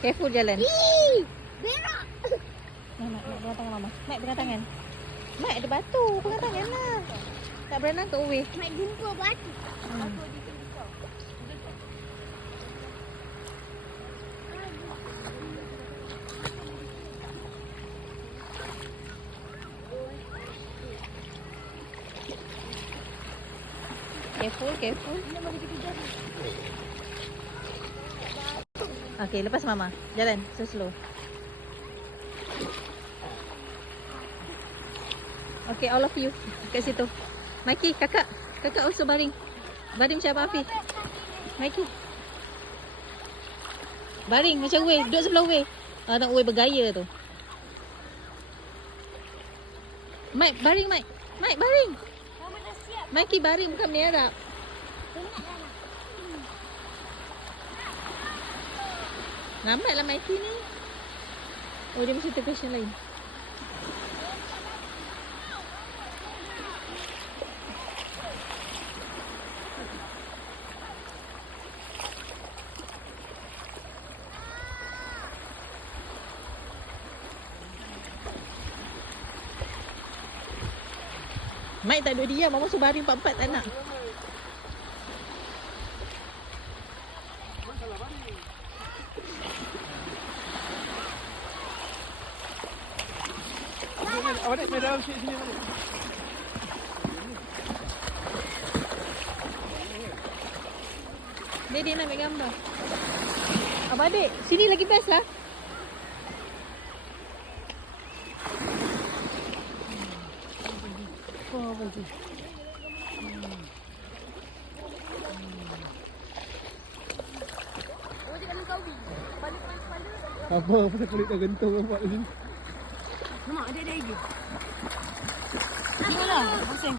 Careful jalan. Berak. Mak, pegang tangan Mama. Mak, pegang tangan. Mak, ada batu. Pegang tangan lah. Tak berenang kat Uwe. Mak jumpa batu. Careful, careful. Okay, lepas Mama. Jalan, slow. Okay, all of you. Kat situ. Mikey, kakak. Kakak also baring. Baring macam Abang Hafiz. Mikey. Baring macam Uwe. Duduk sebelah Uwe. Nak Uwe bergaya tu. Mike, baring Mike. Mike, baring. Mama dah siap. Mikey baring bukan menyerap. Lambatlah Mikey ni. Oh, dia mesti question lain. Mike tak duduk diam. Mama suruh baring 4-4 tak nak. Awak main dalam sini. Dia nak ambil gambar. Abang adik, sini lagi best lah. Oh, bagus. Oh, dia kena kawin. Kepala. Apa pasal kulit dah gentung nampak di sini. Mak, ada lagi. Itulah, masing.